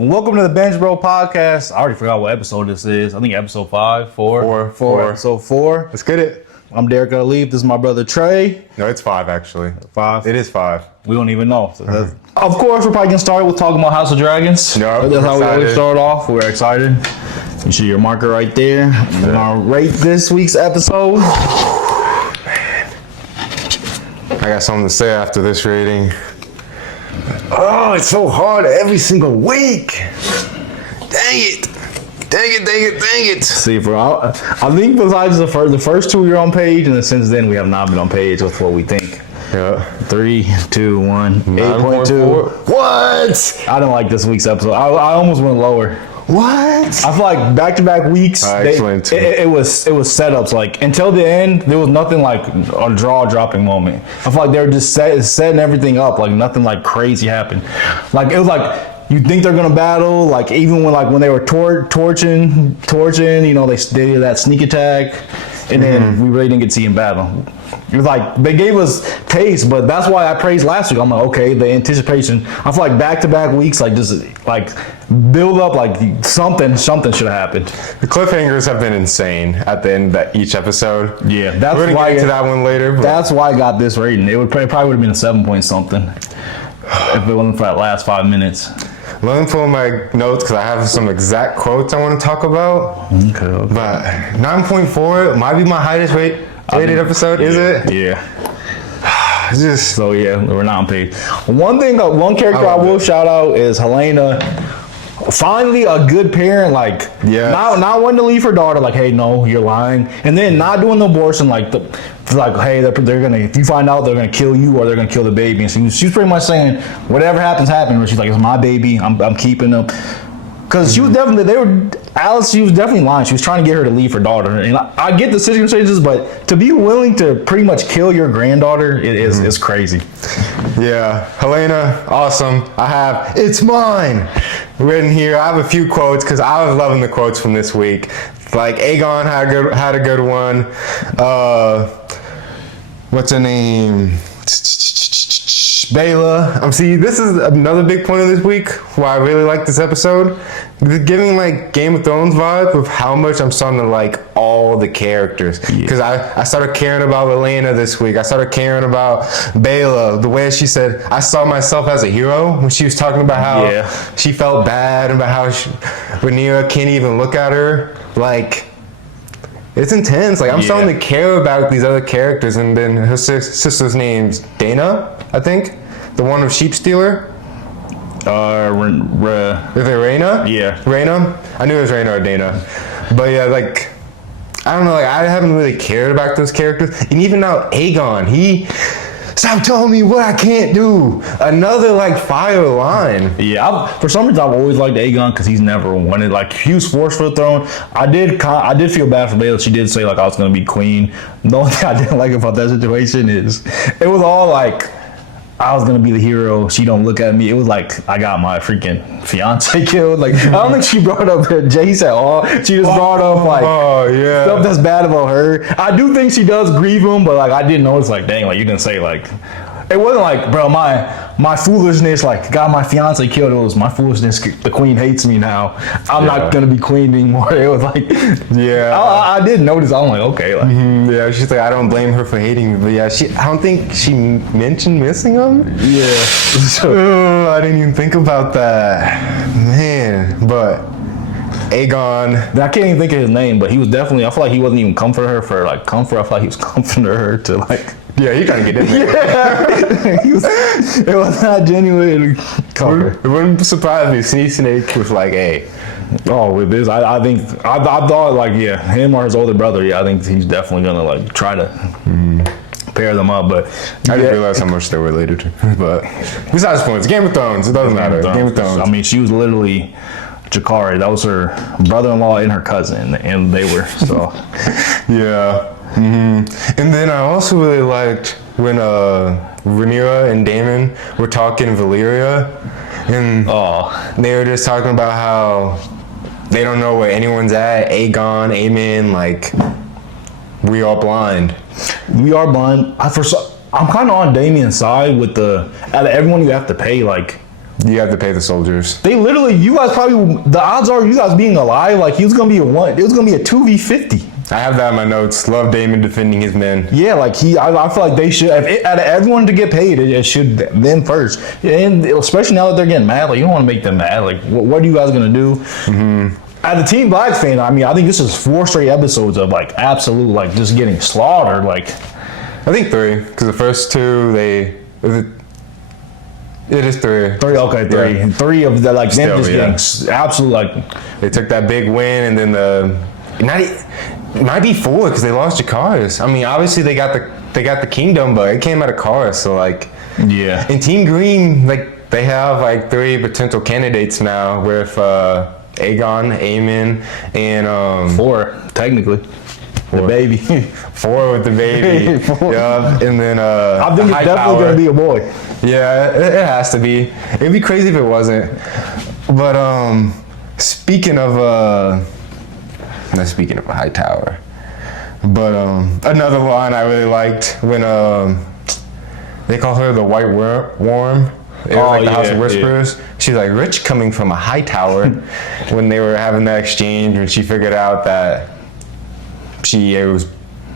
Welcome to the Bench Bro Podcast. I already forgot what episode this is. I think episode 5, 4. Episode 4. Let's get it. I'm Derek Leaf. This is my brother Trey. No, it's 5 actually. 5? It is 5. We don't even know. So of course, we're probably going to start with talking about House of Dragons. No, that's how we always start off. We're excited. You see your marker right there. I'm going to rate this week's episode. I got something to say after this rating. Oh, it's so hard every single week. Dang it. See, bro, I think besides the first two, you're on page, and then since then, we have not been on page with what we think. Yeah. 3, 2, 1, 8.2. What? I don't like this week's episode. I almost went lower. What? I feel like back-to-back weeks, it was setups. Like, until the end, there was nothing like a jaw-dropping moment. I feel like they were just setting everything up. Like, nothing like crazy happened. Like, it was like, you think they're gonna battle, like even when they were torching, you know, they did that sneak attack, and then we really didn't get to see him battle. It was like they gave us taste, but that's why I praised last week. I'm like, okay, the anticipation. I feel like back-to-back weeks, like just like build up, like something should have happened. The cliffhangers have been insane at the end of each episode. Yeah, that's we're gonna why get into that one later. But that's why I got this rating. It probably would have been a 7 point something if it wasn't for that last 5 minutes. Let me pull my notes because I have some exact quotes I want to talk about. Okay. But 9.4 might be my highest rated episode, is it? Yeah. Just so yeah, we're not on page. One character I will shout out is Helena. Finally, a good parent, like not wanting to leave her daughter, like, hey, no, you're lying, and then not doing the abortion, like hey, they're gonna, if you find out, they're gonna kill you or they're gonna kill the baby. And she's pretty much saying whatever happens. Where she's like, it's my baby, I'm keeping them. Because she was definitely lying. She was trying to get her to leave her daughter. And I get the circumstances, but to be willing to pretty much kill your granddaughter is crazy. Yeah, Helena, awesome. I have "It's Mine" written here. I have a few quotes because I was loving the quotes from this week. Like Aegon had a good one. What's her name? Bela. See, this is another big point of this week why I really like this episode. Giving like Game of Thrones vibe of how much I'm starting to like all the characters. Because I started caring about Elena this week. I started caring about Bela. The way she said, I saw myself as a hero when she was talking about how she felt bad, about how Rhaenyra can't even look at her. Like, it's intense. Like, I'm starting to care about these other characters. And then her sister's name's Dana, I think. The one of Sheep Stealer. Is it Rhaena? Yeah. Rhaena? I knew it was Rhaena or Dana. But yeah, like, I don't know, like, I haven't really cared about those characters. And even now, Aegon, he... Stop telling me what I can't do. Another like fire line. Yeah, for some reason I've always liked Aegon because he's never wanted. Like, he was forced for the throne. I did feel bad for Bela. She did say like I was gonna be queen. The only thing I didn't like about that situation is it was all like I was gonna be the hero. She don't look at me. It was like I got my freaking fiance killed. Like, I don't think she brought up Jay said she just brought up like stuff that's bad about her. I do think she does grieve him, but like I didn't notice like, dang, like you didn't say like, it wasn't like, bro, my foolishness like got my fiance killed. It was my foolishness. The queen hates me now. I'm not gonna be queen anymore. It was like, I did notice. I'm like, okay, like, yeah. She's like, I don't blame her for hating me, but yeah, I don't think she mentioned missing him. Yeah. So, I didn't even think about that, man. But Aegon, I can't even think of his name, but he was definitely. I feel like he wasn't even comforting her for like comfort. I feel like he was comforting her to like. Yeah, he trying to get in there. Yeah. It was not genuine comfort. It wouldn't surprise me. Snake was like, hey. Oh, with this, I think I thought like him or his older brother. Yeah, I think he's definitely gonna like try to pair them up. But I didn't realize how much they were related. But besides points, Game of Thrones. It doesn't matter. Game of Thrones. I mean, she was literally Jakari. That was her brother-in-law and her cousin, and they were so. Yeah. And then I also really liked when Rhaenyra and Daemon were talking in Valyria, and they were just talking about how they don't know where anyone's at. Aegon, Aemon, like, we are blind. We are blind. I'm kind of on Damien's side with out of everyone you have to pay, like, You have to pay the soldiers. They literally, you guys probably, the odds are you guys being alive, like he was gonna be a 2v50. I have that in my notes. Love Damon defending his men. Yeah, like I feel like they should, out of everyone to get paid, it should them first. And especially now that they're getting mad, like you don't want to make them mad. Like, what are you guys gonna do? As a Team Black fan, I mean, I think this is 4 straight episodes of like absolute, like just getting slaughtered. Like, I think 3, because the first 2 it is 3. 3, okay, 3. Yeah. 3 of the like Still, them just getting absolute like. They took that big win, and then it might be 4 because they lost Jakaris. I mean, obviously they got the kingdom, but it came out of Karis. So like, yeah. in Team Green, like they have like 3 potential candidates now with Aegon, Aemon, and 4 technically. The baby. 4 with the baby. 4. Yeah, and then I think it's definitely gonna be a boy. Yeah, it has to be. It'd be crazy if it wasn't. But speaking of not speaking of a high tower, but another line I really liked when they call her the White Worm. It was like the House of Whispers. Yeah. She's like, rich coming from a high tower. When they were having that exchange, when she figured out that it was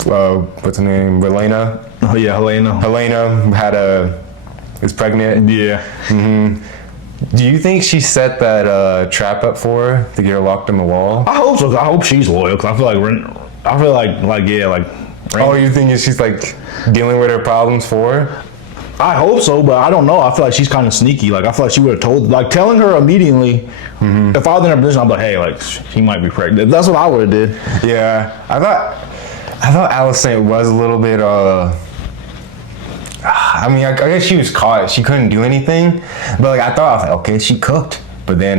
what's her name, Helena. Oh yeah, Helena. Helena was pregnant. Yeah. Do you think she set that trap up for her to get her locked in the wall? I hope so. I hope she's loyal. Cause I feel like Oh, you think she's like dealing with her problems for her? I hope so, but I don't know. I feel like she's kind of sneaky. Like I feel like she would have told, like telling her immediately. If I was in her position, I'd be like, hey, like she might be pregnant. That's what I would have did. Yeah, I thought Alicent was a little bit. I mean, I guess she was caught. She couldn't do anything, but like I was like, okay, she cooked. But then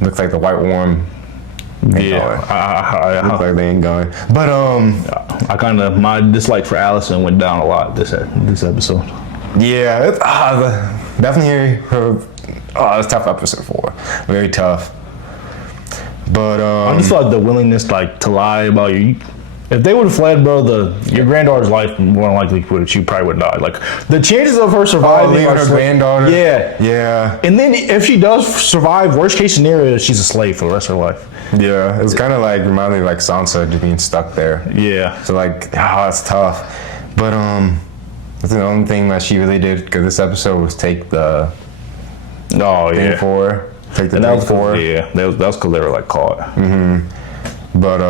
looks like the White Worm. Yeah, looks like they ain't going. But my dislike for Alicent went down a lot this episode. Yeah, definitely her. Oh, it's a tough episode 4. Very tough. But I just feel like the willingness like to lie about you. If they would have fled, bro, your granddaughter's life more than likely she probably would have died. Like the chances of her surviving, her granddaughter. Yeah. And then if she does survive, worst case scenario is she's a slave for the rest of her life. Yeah, it's kind of like reminded me like Sansa just being stuck there. Yeah. So like, it's tough. But that's the only thing that she really did because this episode was take the. Oh yeah. Thing for her. Take the and thing for her. Yeah, that was because they were like caught. But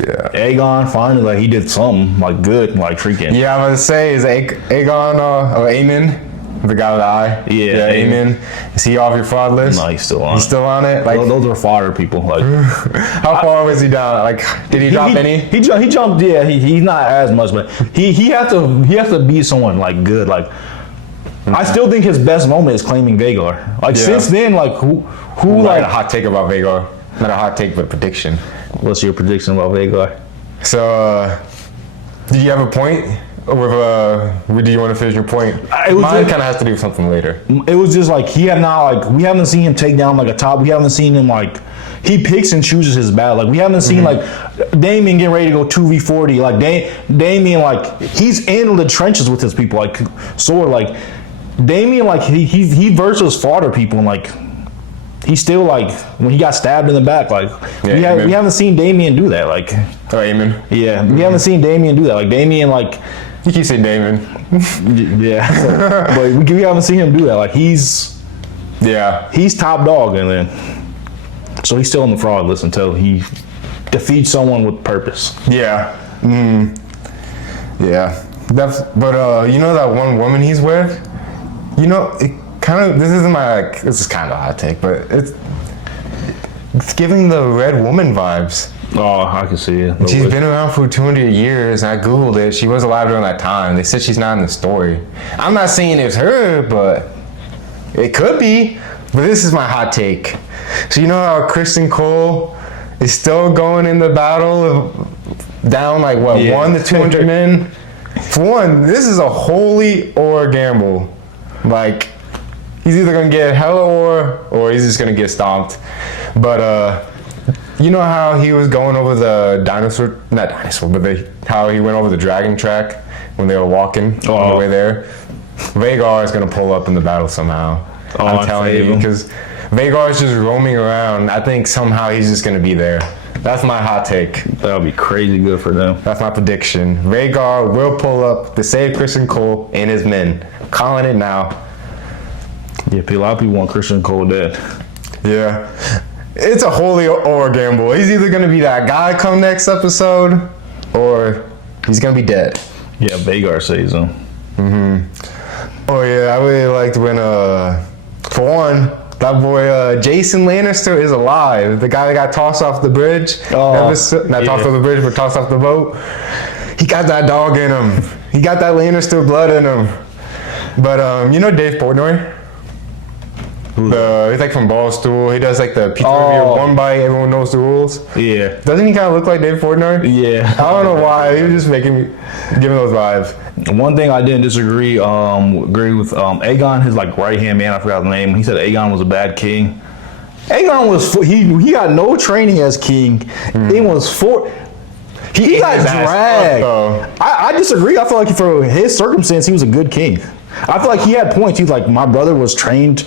yeah. Aegon finally like he did something like good, like freaking. Yeah, I'm gonna say is Aegon or Aemon, the guy with the eye. Yeah, Aemon. Is he off your fraud list? No, he's still on. He's still on it. Like those are fodder people. Like how far was he down? Like did he drop any? He jumped. Yeah, he's not as much, but he has to be someone like good. Like I still think his best moment is claiming Vhagar. Like since then, like who like a hot take about Vhagar? Not a hot take, but prediction. What's your prediction about Vhagar? So, did you have a point? Or do you want to finish your point? Mine kind of has to do with something later. It was just like we haven't seen him take down like a top. We haven't seen him like he picks and chooses his battle. Like we haven't seen like Damien getting ready to go 2v40. Like Damien like he's in the trenches with his people. Like sort of like Damien like he versus fodder people and like. He's still like when he got stabbed in the back. Like we haven't seen Damien do that. Like Aemon. Yeah, we haven't seen Damien do that. Like Damien, like you keep saying Damon. Yeah, but we haven't seen him do that. Like he's top dog, and then so he's still on the fraud list until he defeats someone with purpose. Yeah. Yeah. But you know that one woman he's with. You know it. This is kind of a hot take, but it's giving the Red Woman vibes. Oh, I can see it. She's been around for 200 years. I Googled it. She was alive during that time. They said she's not in the story. I'm not saying it's her, but it could be. But this is my hot take. So you know how Kristen Cole is still going in the battle down like 1 to 200 men? For one, this is a holy or gamble. Like, he's either gonna get hella or he's just gonna get stomped. But you know how he was going over the how he went over the dragon track when they were walking on the way there? Vhagar is gonna pull up in the battle somehow. Oh, I'm telling save you, him. because Vhagar is just roaming around. I think somehow he's just gonna be there. That's my hot take. That'll be crazy good for them. That's my prediction. Vhagar will pull up to save Christian Cole and his men. I'm calling it now. Yeah, a lot of people want Christian Cole dead. Yeah. It's a holy or gamble. He's either going to be that guy come next episode or he's going to be dead. Yeah, Vhagar saves him. Oh, yeah. I really liked when, for one, that boy Jason Lannister is alive. The guy that got tossed off the bridge. Oh, Not tossed off the bridge, but tossed off the boat. He got that dog in him. He got that Lannister blood in him. But you know Dave Portnoy? He's like from Barstool. He does like the pizza review, one bite, everyone knows the rules. Yeah. Doesn't he kind of look like Dave Portnoy? Yeah. I don't know why. He was just giving those vibes. One thing I didn't agree with Aegon, his like right hand man. I forgot the name. He said Aegon was a bad king. Aegon was he got no training as king. It was he got dragged. I disagree. I feel like for his circumstance, he was a good king. I feel like he had points. He's like, my brother was trained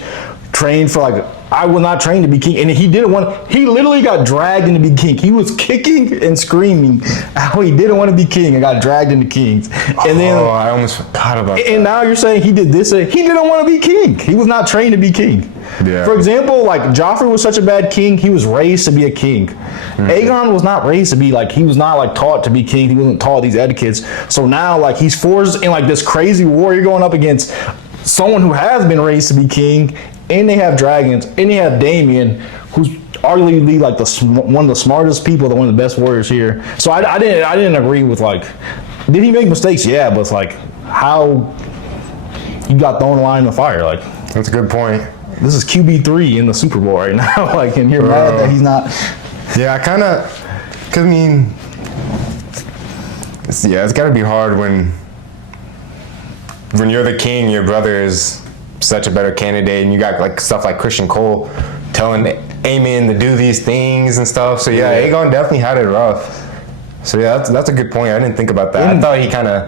for like, I was not trained to be king, and he literally got dragged into be king. He was kicking and screaming how he didn't want to be king and got dragged into kings. And then I almost forgot about that. And now you're saying he did this. He didn't want to be king. He was not trained to be king. Yeah. For example, like Joffrey was such a bad king. He was raised to be a king. Aegon was not raised to be like, he was not like taught to be king. He wasn't taught these etiquettes. So now like he's forced in like this crazy war. You're going up against someone who has been raised to be king, and they have dragons, and they have Damien, who's arguably like one of the smartest people, one of the best warriors here. So I didn't agree with like, did he make mistakes? Yeah, but it's like how he got thrown in the line in the fire. Like, that's a good point. This is QB3 in the Super Bowl right now. Like, and you're mad that he's not. Yeah, I kind of, cause I mean, it's got to be hard when you're the king, your brother is such a better candidate, and you got like stuff like Christian Cole telling Aemon to do these things and stuff. So yeah, Aegon definitely had it rough. So yeah, that's a good point. I didn't think about that. I thought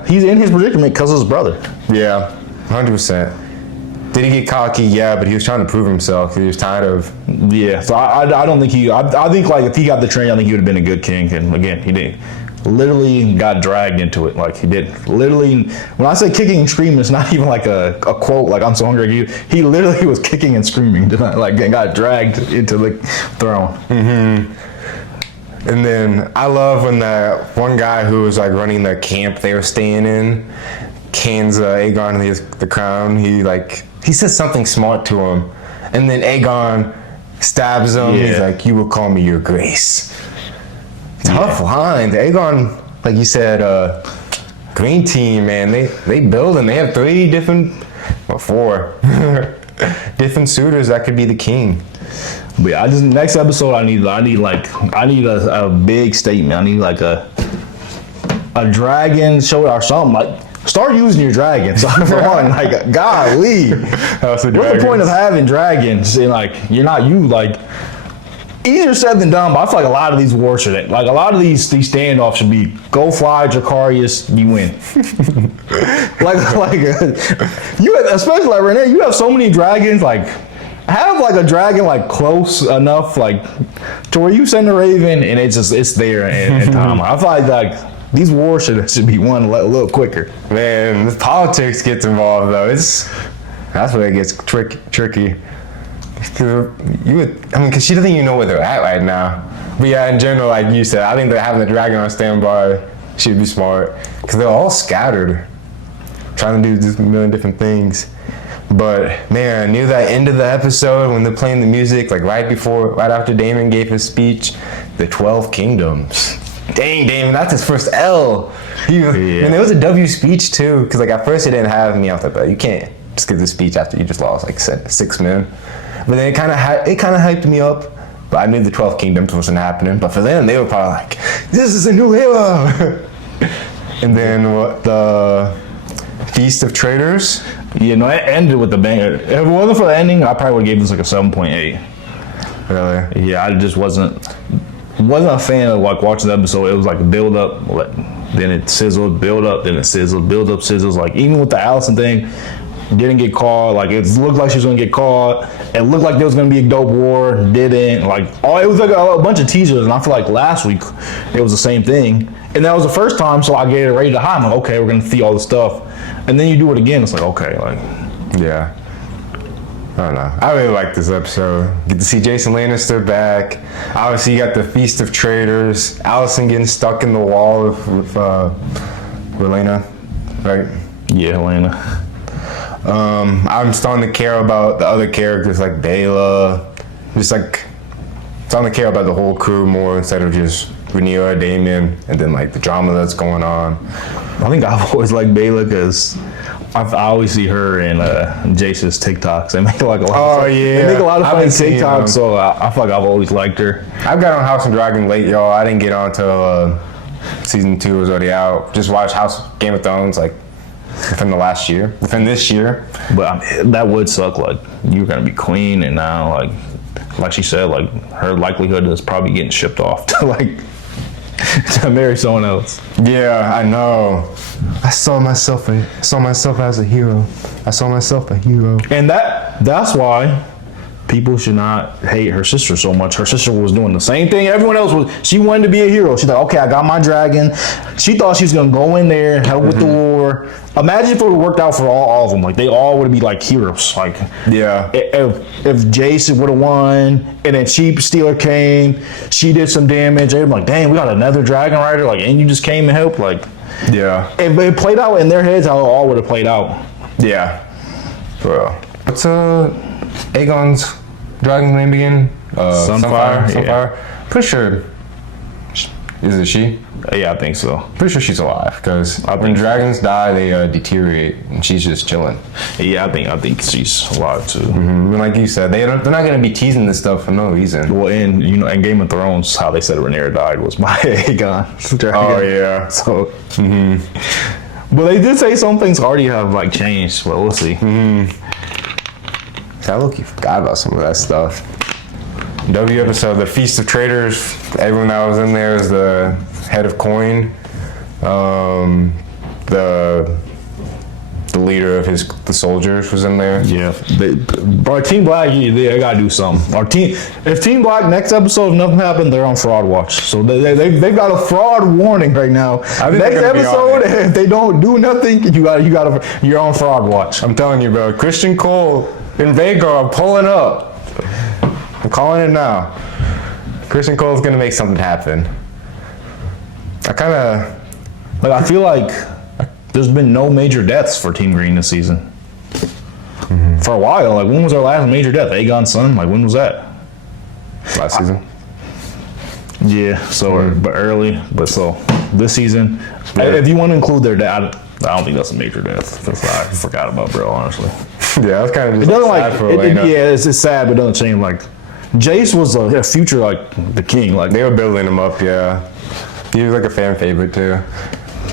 he's in his predicament because of his brother. Yeah, 100%. Did he get cocky? Yeah, but he was trying to prove himself. He was tired of. Yeah, so I don't think I think like if he got the train, I think he would have been a good king. And again, he did. Literally got dragged into it. Like he did. Literally, when I say kicking and screaming, it's not even like a quote. Like I'm so hungry. He literally was kicking and screaming. Like and got dragged into the throne. Mm-hmm. And then I love when that one guy who was like running the camp they were staying in, hands Aegon the crown. He says something smart to him, and then Aegon stabs him. Yeah. He's like, "You will call me your grace." Tough lines. Aegon, like you said, Green Team, man, they build and they have 4 different suitors that could be the king. But yeah, next episode I need a big statement. I need like a dragon show or something. Like start using your dragons. For one, like golly, what's the point of having dragons? And like you're not like. Easier said than done, but I feel like a lot of these wars should, like a lot of these standoffs should be go fly Dracarius, you win. You especially like Renee, you have so many dragons, like have like a dragon like close enough like to where you send a raven and it's there in time. I feel like these wars should be won a little quicker. Man, the politics gets involved though. That's where it gets tricky. Because she doesn't even know where they're at right now. But yeah, in general, like you said, I think that having the dragon on standby should be smart. Because they're all scattered, trying to do just a million different things. But man, near that end of the episode, when they're playing the music, like right after Daemon gave his speech, the 12 Kingdoms. Dang, Daemon, that's his first L. And there was a W speech too, because like at first it didn't have me. I was like, you can't just give the speech after you just lost like 6 men. But then it kind of hyped me up. But I knew the 12 Kingdoms wasn't happening. But for them, they were probably like, this is a new era. And then the Feast of Traitors. Yeah, no, it ended with the banger. If it wasn't for the ending, I probably would have gave this like a 7.8. Really? Yeah, I just wasn't a fan of like watching the episode. It was like a build up, then it sizzled, build up, then it sizzled, build up, sizzles. Like even with the Allison thing, didn't get caught. Like it looked like she was gonna get caught. It looked like there was gonna be a dope war. Didn't. Like it was like a bunch of teasers, and I feel like last week it was the same thing. And that was the first time, so I get it ready to high. I'm like, okay, we're gonna see all this stuff, and then you do it again. It's like, okay, like yeah. I don't know. I really like this episode. Get to see Jason Lannister back. Obviously, you got the Feast of Traitors. Allison getting stuck in the wall with Helena, right? yeah, Helena. I'm starting to care about the other characters like Bela. Just like starting to care about the whole crew more instead of just Rhaenyra, Damon, and then like the drama that's going on. I think I've always liked Bela because I always see her in Jace's TikToks. They make like a lot. They make a lot of funny TikToks, so I feel like I've always liked her. I've got on House of Dragon late, y'all. I didn't get on till season 2 was already out. Just watched Game of Thrones like within this year. But that would suck. Like you're gonna be queen, and now like she said, like her likelihood is probably getting shipped off to like to marry someone else. Yeah, I know. I saw myself as a hero. I saw myself a hero. And that's why people should not hate her sister so much. Her sister was doing the same thing everyone else was. She wanted to be a hero. She's like, okay, I got my dragon. She thought she was gonna go in there and help with the war. Imagine if it would have worked out for all of them. Like they all would be like heroes. Like yeah, if Jason would have won and then Sheep Stealer came, she did some damage. They'd be like, dang, we got another dragon rider. Like, and you just came and helped. Like, yeah, if it played out in their heads how it all would have played out. Yeah, bro. What's Aegon's dragon's name again? Sunfire. Sunfire. Yeah. Pretty sure. Is it she? Yeah, I think so. Pretty sure she's alive because when dragons die, they deteriorate, and she's just chilling. Yeah, I think she's alive too. And like you said, they're not gonna be teasing this stuff for no reason. Well, in Game of Thrones, how they said Rhaenyra died was by Aegon's dragon. Oh yeah. So. But they did say some things already have like changed, but we'll see. I low-key forgot about some of that stuff. W episode, the Feast of Traitors. Everyone that was in there is the head of coin. The leader of the soldiers was in there. Yeah, our Team Black, they gotta do something. If Team Black next episode, if nothing happened, they're on fraud watch. So they've got a fraud warning right now. Next episode, if they don't do nothing, you're on fraud watch. I'm telling you, bro. Christian Cole and Vega are pulling up. I'm calling it now. Christian Cole's gonna make something happen. I feel like there's been no major deaths for Team Green this season. For a while, like when was our last major death? Aegon's son? Like when was that? Last season. Yeah, so but early, but so this season, if you want to include their dad, I don't think that's a major death. I forgot about bro, honestly. Yeah, that's kind of just it doesn't sad for Elena. it's sad, but it doesn't change. Like Jace was a future like the king. Like they were building him up. Yeah, he was like a fan favorite too.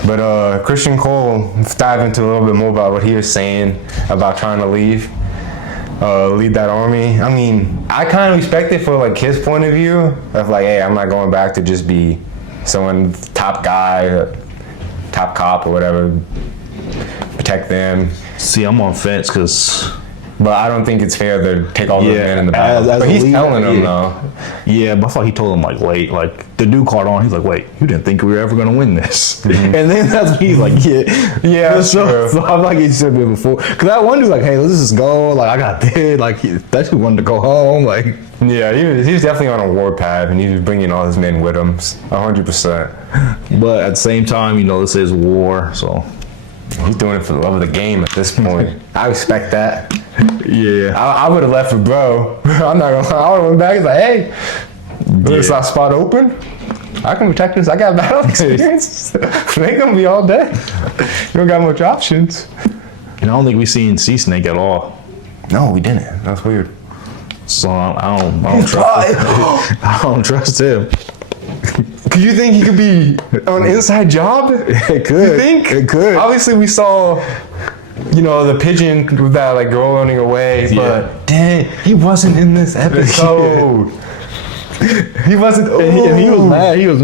But Christian Cole, let's dive into a little bit more about what he was saying about trying to lead that army. I mean, I kind of respect it for like his point of view of like, hey, I'm not going back to just be someone top guy, top cop or whatever, protect them. See, I'm on fence because. But I don't think it's fair to take all those men in the battle. But he's telling them though. Yeah, but I thought he told him like late. Like the dude caught on. He's like, "Wait, you didn't think we were ever gonna win this?" And then that's when he's like, "Yeah." That's true. So I'm like, he said it before. Cause that one dude's like, "Hey, let's just go." Like I got this. Like that dude wanted to go home. Like yeah, he was definitely on a warpath, and he was bringing all his men with him, 100%. But at the same time, this is war, so. He's doing it for the love of the game at this point. I respect that. Yeah. I would have left with bro. I'm not gonna lie. I would have went back and like, hey, this our spot open? I can protect this. I got battle experience. They ain't gonna be all day. You don't got much options. I don't think we seen Sea Snake at all. No, we didn't. That's weird. So I don't trust him. I don't trust him. Could you think he could be on an inside job? It could. You think? It could. Obviously, we saw, the pigeon with that like girl running away, but dang, he wasn't in this episode. He wasn't. And he was mad. He was.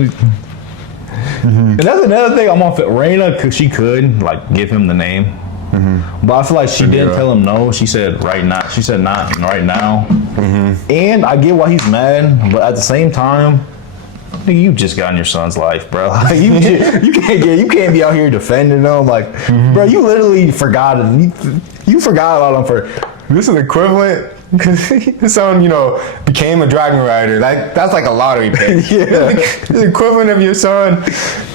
And that's another thing I'm on Raina because she could like give him the name. But I feel like she didn't tell him no. She said right now. She said not right now. And I get why he's mad, but at the same time, nigga, you just got in your son's life, bro. Like, you can't be out here defending them. Like, bro, you literally forgot it. You forgot about him for. This is equivalent because his son, became a dragon rider. That's like a lottery pick. Yeah. The equivalent of your son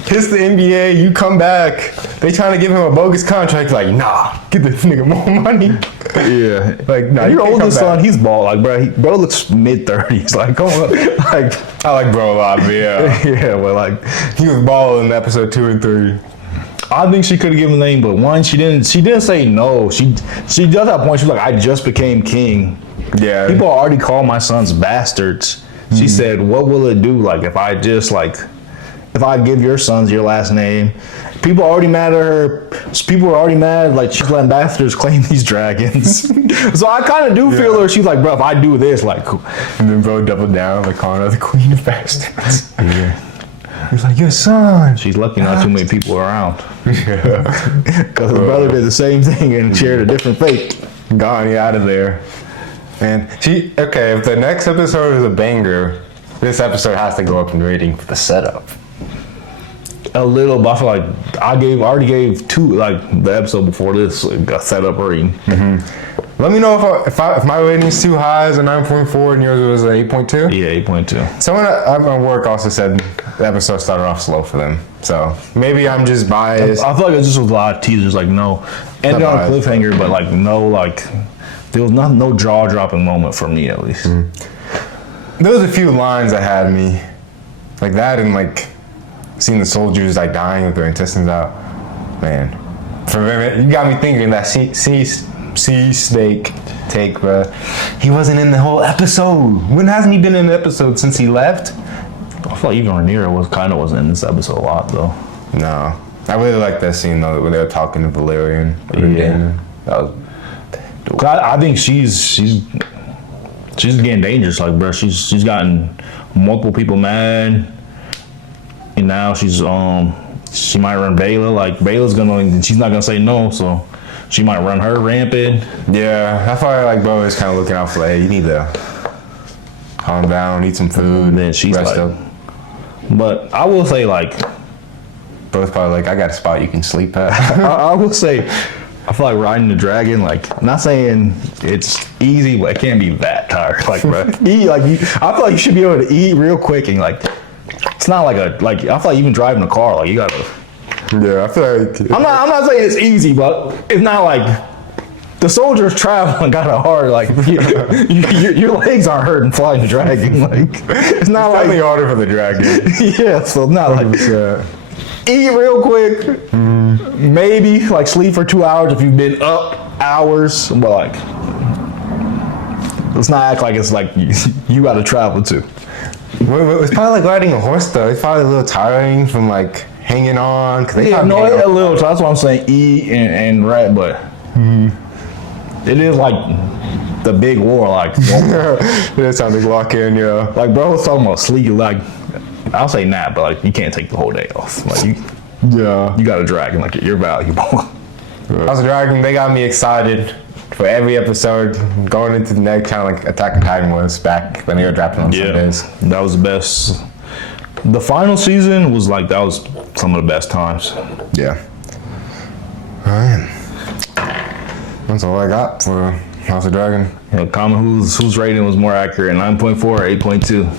hits the NBA, you come back, they trying to give him a bogus contract. Like, nah, get this nigga more money. Yeah. Like, nah, your oldest son, he's bald. Like, bro looks mid-30s. Like, come on. Like, I like bro a lot, but yeah. Yeah, but like, he was bald in episode 2 and 3. I think she could have given the name, but one, she didn't say no. She does that point. She was like, I just became king. Yeah. People already call my sons bastards. She said, what will it do? Like, if I give your sons your last name, people are already mad at her. People are already mad. Like, she's letting bastards claim these dragons. So I kind of do feel her. She's like, bro, if I do this, like, and then bro doubled down, like calling her the queen of bastards. Yeah. He's like, your son. She's lucky not too many people around. Yeah. Because her brother did the same thing and shared a different fate. Gone, out of there. And if the next episode is a banger, this episode has to go up in rating for the setup. A little, but I feel like I already gave 2, like the episode before this, got set up rating. Let me know if my rating's too high as a 9.4 and yours was an 8.2. Yeah, 8.2. Someone at my work also said the episode started off slow for them. So maybe I'm just biased. I feel like it just was a lot of teasers, like no, ended on a cliffhanger, but like no, like there was no jaw dropping moment for me at least. There was a few lines that had me, like that, and like seeing the soldiers like dying with their intestines out. Man, you got me thinking that sea snake take, bro. He wasn't in the whole episode. When hasn't he been in an episode since he left? I feel like even Rhaenyra wasn't in this episode a lot though. No, I really like that scene though where they were talking to Valerian. Yeah, that was. I think she's getting dangerous. Like, bro, she's gotten multiple people mad, and now she might run Bayla. Like, she's not gonna say no, so she might run her rampant. Yeah, that's why like bro is kind of looking out for like, hey, you need to calm down, eat some food, And then she's rest like, up. But I will say, like, Bro's probably like, I got a spot you can sleep at. I will say, I feel like riding the dragon, like, not saying it's easy, but it can't be that tired. Like, bro, I feel like you should be able to eat real quick and like, it's not like I feel like even driving a car, like you gotta. Yeah, I feel like. I'm not saying it's easy, but it's not like the soldiers traveling kind of hard. Like your legs aren't hurting flying the dragon. Like it's not like definitely harder for the dragon. Yeah, so it's not like eat real quick. Maybe like sleep for 2 hours if you've been up hours, but like let's not act like it's like you got to travel too. It's probably like riding a horse though. It's probably a little tiring from like hanging on. A little. So that's what I'm saying. Eat and rest, but it is like the big war. Like that's how they walk in. Yeah. Like bro was talking about sleep. Like I'll say nap, but like you can't take the whole day off. Like you got a dragon. Like you're valuable. House of Dragon, they got me excited for every episode going into the next, kind of like Attack on Titan was back when they were dropping on Sundays. That was the best. The final season was like, that was some of the best times. Yeah. All right. That's all I got for House of Dragon. Comment whose rating was more accurate, 9.4 or 8.2.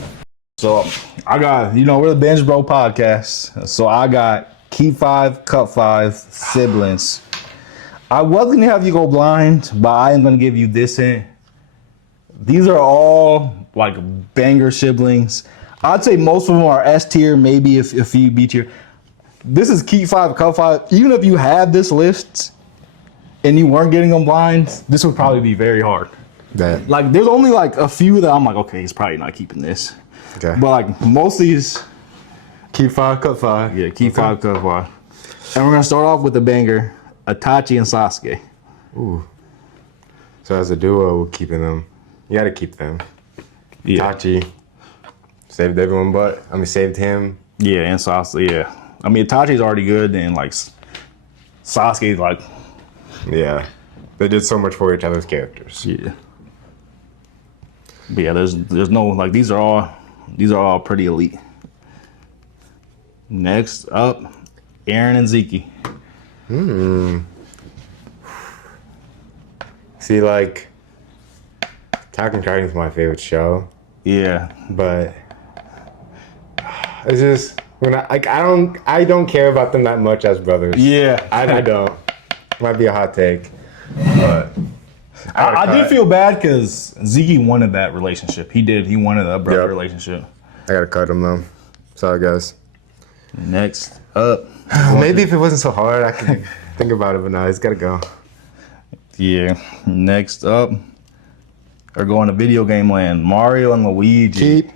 So I got, we're the Binge Bro podcast. So I got Keep 5, Cut 5, Siblings. I wasn't gonna have you go blind, but I am gonna give you this hint. These are all like banger siblings. I'd say most of them are S tier, maybe if you B tier. This is Keep 5, Cut 5. Even if you had this list and you weren't getting them blind, this would probably be very hard. Like there's only like a few that I'm like, okay, he's probably not keeping this. Okay. But like most of these, Keep 5, Cut 5. Yeah, Keep 5, Cut 5. And we're gonna start off with the banger. Itachi and Sasuke. Ooh. So as a duo, we're keeping them. You gotta keep them. Yeah. Itachi saved everyone saved him. Yeah, and Sasuke, yeah. I mean, Itachi's already good, and like Sasuke's like Yeah. They did so much for each other's characters. Yeah. But yeah, there's no like these are all pretty elite. Next up, Aaron and Zeke. See, like, Attack on Titan is my favorite show, Yeah. but it's just when I don't care about them that much as brothers. Yeah. I don't. Might be a hot take, but I did feel bad because Zeke wanted that relationship. He wanted a brother Yep. relationship. I gotta cut him though. Sorry, guys. Next up. Maybe if it wasn't so hard, I could think about it, but no, it's gotta go. Yeah. Next up, we're going to video game land. Mario and Luigi.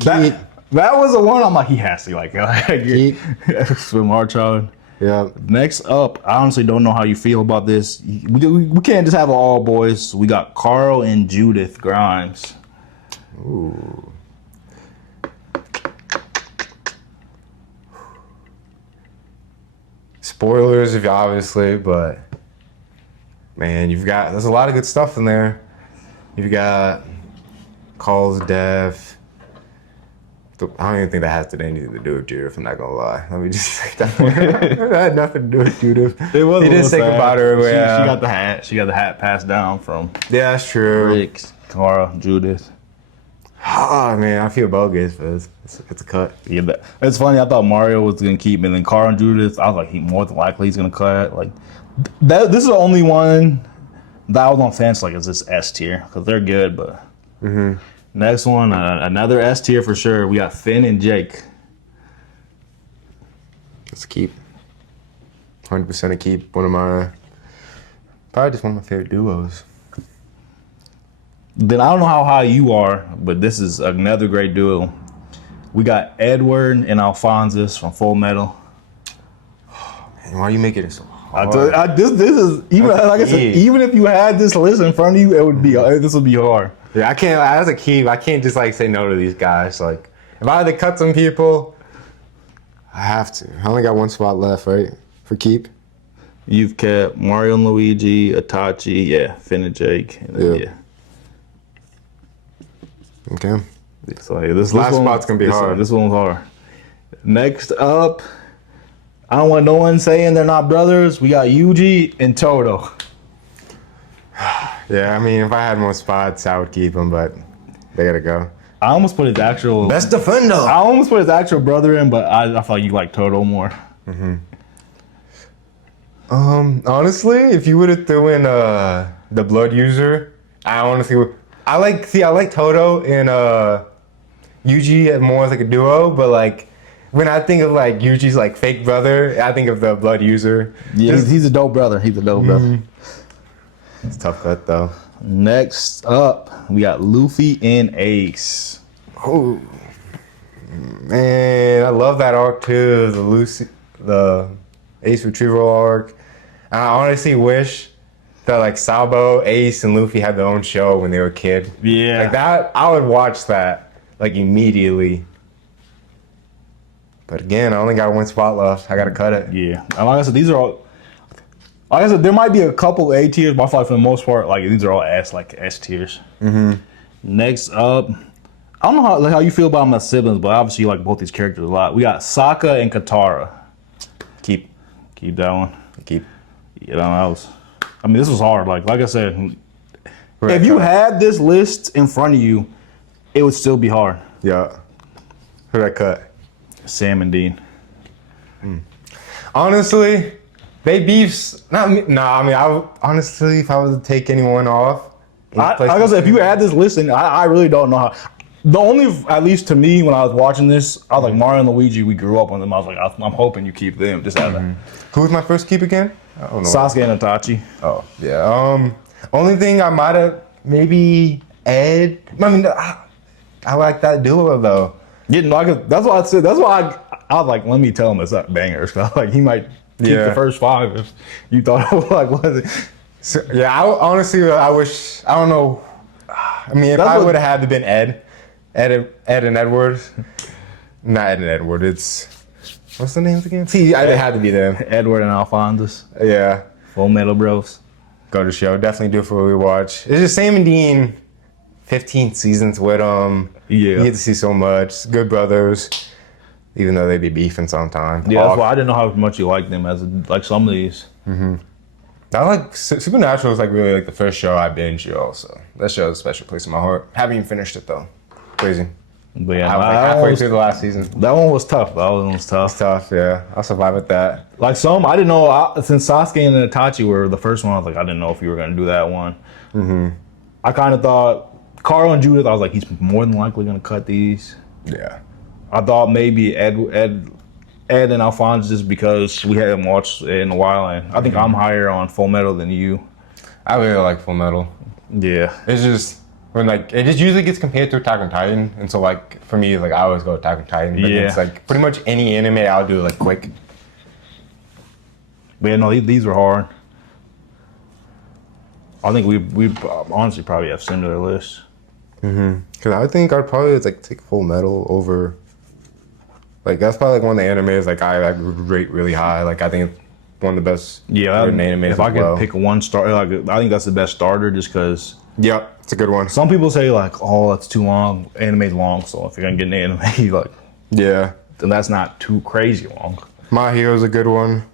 That was the one I'm like, he has to like Keep. with Marchard. Yeah. Next up, I honestly don't know how you feel about this. We can't just have all boys. We got Carl and Judith Grimes. Ooh. Spoilers, if obviously, but man, there's a lot of good stuff in there. You've got Carl's death. I don't even think that has anything to do with Judith. I'm not gonna lie. Let me just say that. That had nothing to do with Judith. It was. He didn't think about her. She Yeah. got the hat. She got the hat passed down from Yeah, that's true. Rick, Carl, Judith. Oh man, I feel bogus for this. It's a cut. Yeah, it's funny. I thought Mario was gonna keep, and then Carl and Judith. I was like, he more than likely he's gonna cut. Like that. This is the only one that I was on fence. Like, is this S tier? Because they're good, but. Next one, another S tier for sure. We got Finn and Jake. Let's keep. 100% a keep. Probably just one of my favorite duos. Then I don't know how high you are, but this is another great duo. We got Edward and Alphonsus from Full Metal. Man, why you make it so hard? This is even like I said. Even if you had this list in front of you, this would be hard. Yeah, I can't. As a keep, I can't just like say no to these guys. Like, if I had to cut some people, I have to. I only got one spot left, right, for keep. You've kept Mario and Luigi, Itachi, yeah, Finn and Jake, and then, Yeah. Okay. So yeah, this Last one- spot's gonna be hard. This one's hard. Next up, I don't want no one saying they're not brothers. We got Yuji and Toto. Yeah, I mean, if I had more spots, I would keep them, but they gotta go. I almost put his actual. Best defender. I almost put his actual brother in, but I feel like you like Toto more. Honestly, if you would have threw in the blood user, I honestly would. I like Toto and Yuji more as like a duo, but like when I think of like Yuji's like fake brother, I think of the blood user. Yeah, he's a dope brother. He's a dope brother. It's a tough cut though. Next up, we got Luffy and Ace. Oh man, I love that arc too. The Ace Retrieval arc. I honestly wish that like Sabo, Ace, and Luffy had their own show when they were a kid. Yeah. Like that, I would watch that like immediately. But again, I only got one spot left. I gotta cut it. Yeah, and like I said, these are all. Like I said, there might be a couple A tiers, but I feel like for the most part, like these are all S tiers. Next up, I don't know how you feel about my siblings, but obviously you like both these characters a lot. We got Sokka and Katara. Keep. Keep that one. Keep. You know, this was hard. Like I said, if you had this list in front of you, it would still be hard. Yeah. Who'd I cut? Sam and Dean. Honestly, they beefs. Not me. Nah, I mean, honestly, if I was to take anyone off, Like I said, if you had this list, and I really don't know how. The only, at least to me, when I was watching this, I was like Mario and Luigi. We grew up on them. I was like, I'm hoping you keep them. Just have that. Who was my first keep again? I don't know. Sasuke and Itachi. Oh yeah. Only thing I might have maybe Ed. I mean, I like that duo though. Yeah, no, that's why I said. That's why I was like, let me tell him it's not bangers. Like he might keep the first 5 if you thought was it. So, yeah, I wish. I don't know. I mean, if I would have had to been Ed and Edward. Not Ed and Edward. It's what's the names again? See, it had to be them. Edward and Alphonsus. Yeah, Full Metal Bros. Go to show. Definitely do it for a rewatch. It's just Sam and Dean, 15 seasons with them. Yeah. You get to see so much. Good brothers. Even though they be beefing sometimes. Yeah, that's why I didn't know how much you like them as like some of these. I like Supernatural is like really like the first show I binged also. That show has a special place in my heart. Haven't even finished it though. Crazy. But yeah, I was like halfway through the last season. That one was tough. That one was tough. It's tough, yeah. I'll survive with that. Like some, I didn't know since Sasuke and Itachi were the first one. I was like, I didn't know if you were gonna do that one. I kind of thought Carl and Judith. I was like, he's more than likely gonna cut these. Yeah. I thought maybe Ed and Alphonse just because we hadn't watched it in a while, and I think I'm higher on Full Metal than you. I really like Full Metal. Yeah. It's just when like it just usually gets compared to Attack on Titan, and so like for me like I always go Attack on Titan. But it's like pretty much any anime I'll do like quick. But yeah, no, these were hard. I think we honestly probably have similar lists. Because I think I'd probably like take Full Metal over. Like that's probably like one of the animes like I rate really high. Like I think it's one of the best written animes. If I could pick one starter, like I think that's the best starter, just because. Yep, it's a good one. Some people say like, oh, that's too long. Anime's long, so if you're gonna get an anime, like, yeah, then that's not too crazy long. My Hero's a good one.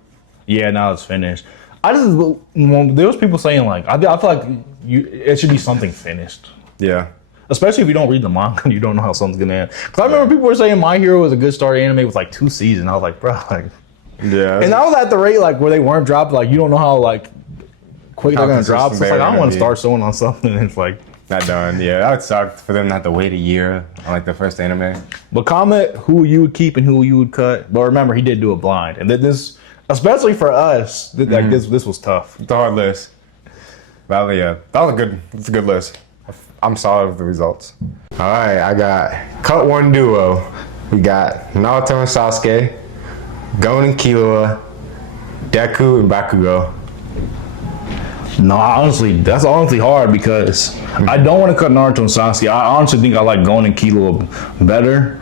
Yeah, now it's finished. I just there was people saying like, I feel like it should be something finished. Yeah. Especially if you don't read the manga and you don't know how something's gonna end. Because I remember people were saying My Hero was a good start anime with like 2 seasons. I was like, bro, like, yeah. And I was at the rate like where they weren't dropped. Like you don't know how like quick they're gonna drop. So it's like I don't want to start sewing on something. And it's like not done. Yeah, that would suck for them to have to wait a year on like the first anime. But comment who you would keep and who you would cut. But remember, he did do a blind, and this, especially for us, like this was tough. It's a hard list. Well, yeah, that was a good. It's a good list. I'm solid with the results. All right, I got cut one duo. We got Naruto and Sasuke, Gon and Killua, Deku and Bakugo. No, honestly, that's honestly hard because I don't want to cut Naruto and Sasuke. I honestly think I like Gon and Killua better,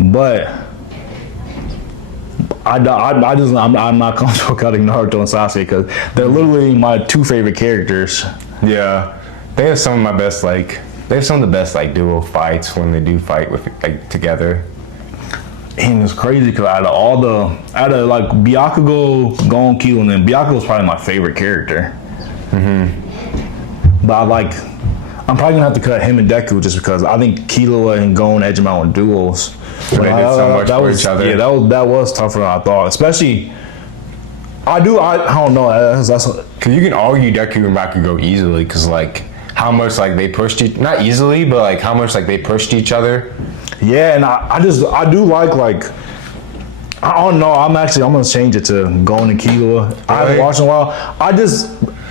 but I'm not comfortable cutting Naruto and Sasuke because they're literally my 2 favorite characters. Yeah. They have some of my best they have some of the best duo fights when they do fight with together. And it's crazy because out of like Byakugo, Gon, Killua, and then Byakugo's probably my favorite character. But I'm probably gonna have to cut him and Deku just because I think Killua and Gon edge them out in duels. They did so much for each other. Yeah, that was tougher than I thought. Especially, I don't know. That's because you can argue Deku and Bakugo easily because how much they pushed not easily, but how much they pushed each other. Yeah, and I do like I don't know. I'm gonna change it to Gon and Killua. Really? I haven't watched in a while.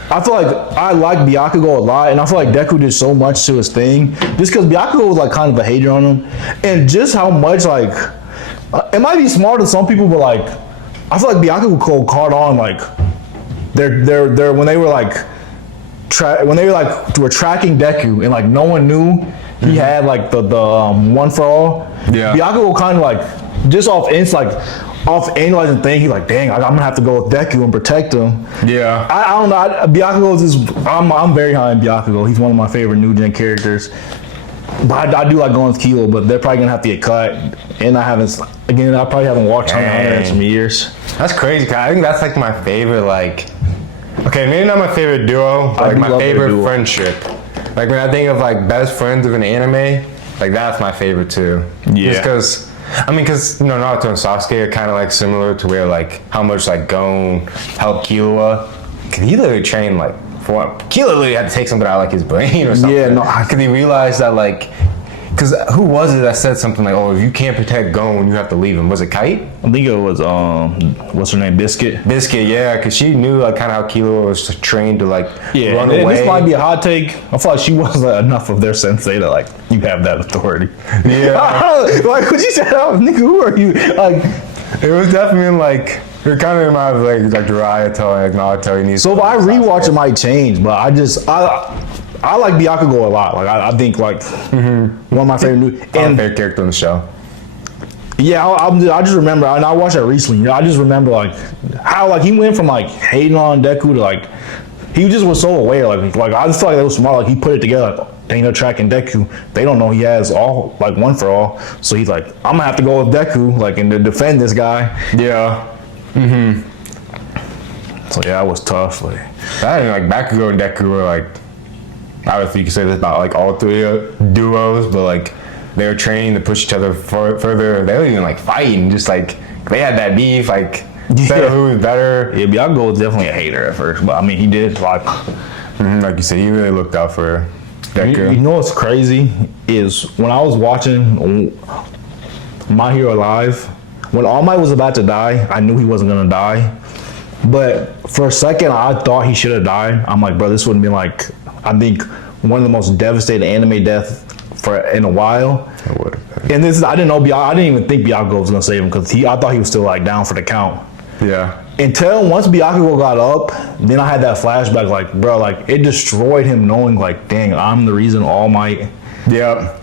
I feel like I like Byakugo a lot, and I feel like Deku did so much to his thing, just because Byakugo was kind of a hater on him, and just how much it might be smart to some people, but I feel like Byakugo caught on they're when they were were tracking Deku and no one knew he had the one for all. Yeah. Byakugo kind of just off analyzing thing, he's like, dang, I'm gonna have to go with Deku and protect him. Yeah. I don't know. Byakugo is I'm very high in Byakugo. He's one of my favorite new gen characters. But I do like going with Kilo, but they're probably gonna have to get cut. And I probably haven't watched Hunter in some years. That's crazy. I think that's my favorite okay, maybe not my favorite duo, but my favorite friendship. When I think of best friends of an anime, that's my favorite too. Yeah. Just because Naruto and Sasuke are kind of similar to where how much Gon helped Killua. Cause he literally trained Killua literally had to take something out of his brain or something. Yeah, no. Cause he realized that cause who was it that said something oh, if you can't protect Gon, you have to leave him? Was it Kite? I think it was what's her name, Biscuit. Biscuit, yeah, cause she knew kind of how Killua was trained to run away. This might be a hot take. I feel like she wasn't enough of their sensei to you have that authority. Yeah. What you said, nigga, who are you? It was definitely you're kind of in my Jiraiya telling Naruto he needs. So if I rewatch, it might change, but I like Byakugo a lot. I think one of my favorite favorite character on the show. Yeah, I just remember, and I watched that recently. You know, I just remember like how like he went from like hating on Deku to like he just was so aware. Like I just feel like that was smart. Like he put it together. Like, dang, they're tracking Deku. They don't know he has all like one for all. So he's like, I'm gonna have to go with Deku, like, and to defend this guy. Yeah. So yeah, that was tough. Like, That and like Bakugo and Deku were like, obviously you could say this about like all three duos, but like they were training to push each other further. They weren't even like fighting, just like they had that beef, like instead of who was better. yeah, Byakugo was definitely a hater at first, but I mean he did like. Like you said, he really looked out for Deku. You know what's crazy is when I was watching My Hero Live, when All Might was about to die, I knew he wasn't gonna die. But for a second, I thought he should have died. I'm like, bro, this would have been like, I think one of the most devastating anime deaths in a while. It would have been. And this is, I didn't even think Byakugo was gonna save him because I thought he was still like down for the count. Yeah. Until once Byakugo got up, then I had that flashback, like, bro, like it destroyed him knowing, like, dang, I'm the reason All Might. Yep.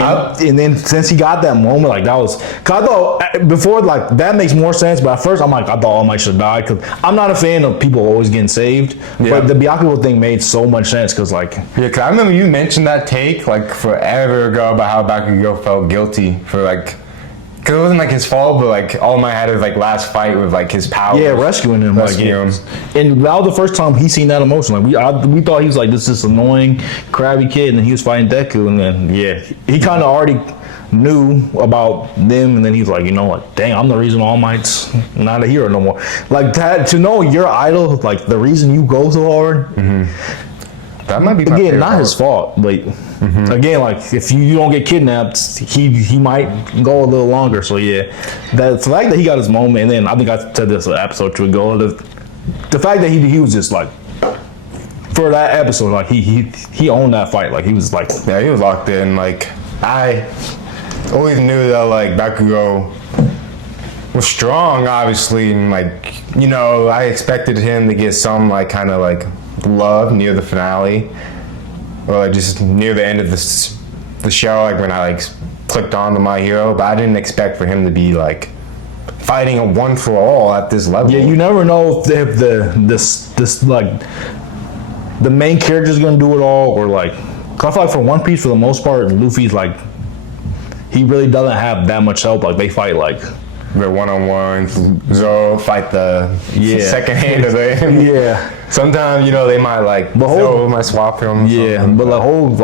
And then since he got that moment, like that was, cause I thought before, like that makes more sense. But at first, I'm like, I thought All Might should die because I'm not a fan of people always getting saved. Yeah. But the Byakugo thing made so much sense because, like, Yeah, cause I remember you mentioned that take like forever ago about how Bakugo felt guilty for like, cause it wasn't like his fault, but like All Might had his like last fight with like his powers. yeah, rescuing him, Rescuing him. And that was the first time he seen that emotion. Like we thought he was like this annoying, crabby kid, and then he was fighting Deku, and then he kind of already knew about them, and then he's like, you know what, dang, I'm the reason All Might's not a hero no more. Like that, to know your idol, like the reason you go so hard. That might be my Again, favorite not part. his fault, but again, like if you don't get kidnapped, he might go a little longer. So yeah, the fact that he got his moment, and then I think I said this an episode or two ago, the fact that he was just like, for that episode, like he owned that fight. Like he was like, Yeah, he was locked in. Like I always knew that like Bakugo was strong, obviously, and like I expected him to get some like kind of like love near the finale, or like just near the end of the show, like when I like clicked on to My Hero. But I didn't expect for him to be like fighting a one for all at this level. yeah, you never know if this like the main character's gonna do it all, or like, 'cause I feel like for One Piece, for the most part, Luffy's like, he really doesn't have that much help. Like they fight like the one-on-one. Zoro fight the second hand of it. yeah. Sometimes they might like Zoro might swap him. Yeah, but the whole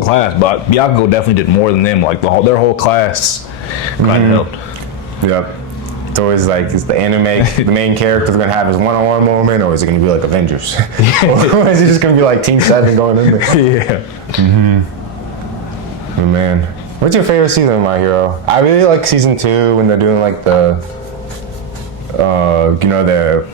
class, but Byakugo definitely did more than them. Like their whole class kind of helped. Yep. It's always like, is the anime the main character's gonna have his one-on-one moment, or is it gonna be like Avengers? Or is it just gonna be like Team 7 going in there? Yeah. Oh, man, what's your favorite season of My Hero? I really like season 2 when they're doing like the, they're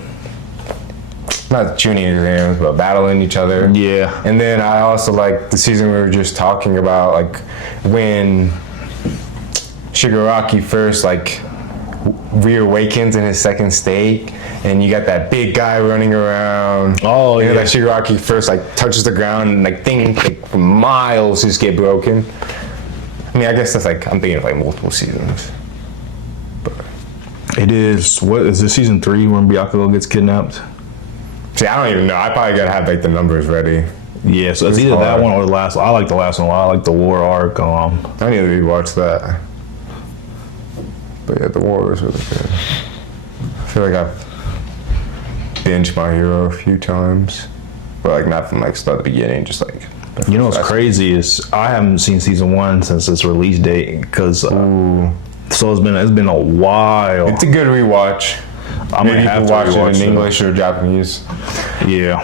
not tuning exams, but battling each other. Yeah. And then I also like the season we were just talking about, like when Shigaraki first like reawakens in his second state, and you got that big guy running around. Oh, and yeah. like Shigaraki first like touches the ground, and like things like for miles just get broken. I mean, I guess that's like, I'm thinking of like multiple seasons. It is. What is this, season 3 when Byakugo gets kidnapped? See, I don't even know. I probably gotta have like the numbers ready. Yeah, so it's either hard. that one or the last one. I like the last one. I like the war arc. I need to rewatch that. But yeah, the war was really good. I feel like I've binged My Hero a few times, but like not from like start to beginning, just like. You know what's crazy is I haven't seen season 1 since its release date, because so it's been a while. It's a good rewatch. I might have to watch rewatch it in it. English or Japanese. Yeah.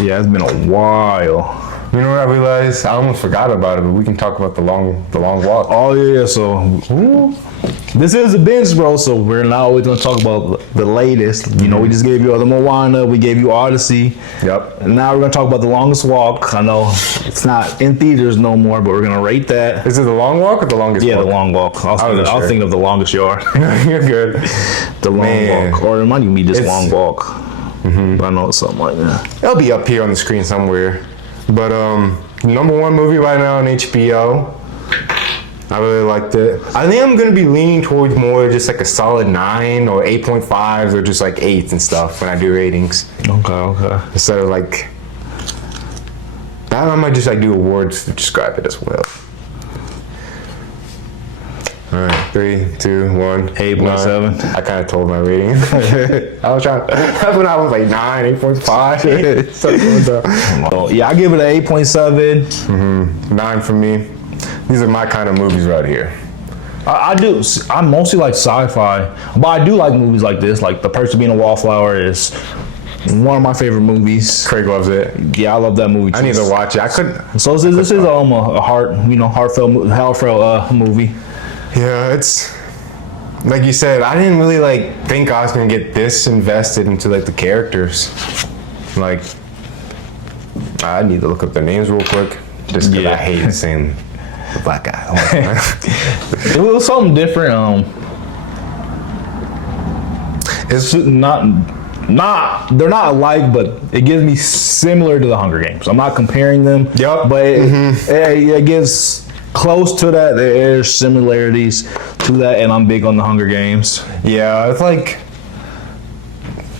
Yeah, it's been a while. You know what I realized? I almost forgot about it, but we can talk about the long walk. Oh yeah, so this is a binge, bro. So we're not always gonna talk about the latest. You know, we just gave you the Moana, we gave you Odyssey. Yep. And now we're gonna talk about the longest walk. I know it's not in theaters no more, but we're gonna rate that. Is it the long walk or the longest walk? The long walk. I was thinking of the longest yard. You're good. The long Man. walk, or it might even be just long walk. But I know it's something like that. It'll be up here on the screen somewhere. But number one movie right now on HBO. I really liked it. I think I'm gonna be leaning towards more just like a solid 9 or 8.5s or just like 8s and stuff when I do ratings. Okay. Instead of like, I might just like do awards to describe it as well. All right, 3, 2, 1. 8.7. I kind of told my rating. I was trying. That's when I was like 9, 8.5. So, yeah, I give it an 8.7. 9 for me. These are my kind of movies right here. I do. I mostly like sci-fi, but I do like movies like this. Like The Perks of Being a Wallflower is one of my favorite movies. Craig loves it. Yeah, I love that movie too. I need to watch it. I could. So this is a heartfelt movie. Yeah, it's like you said. I didn't really like think I was gonna get this invested into like the characters. Like, I need to look up their names real quick, just because I hate seeing the black guy. It was something different. It's not they're not alike, but it gives me similar to the Hunger Games. I'm not comparing them. Yep. But it gives close to that. There's similarities to that, and I'm big on the Hunger Games. Yeah, it's like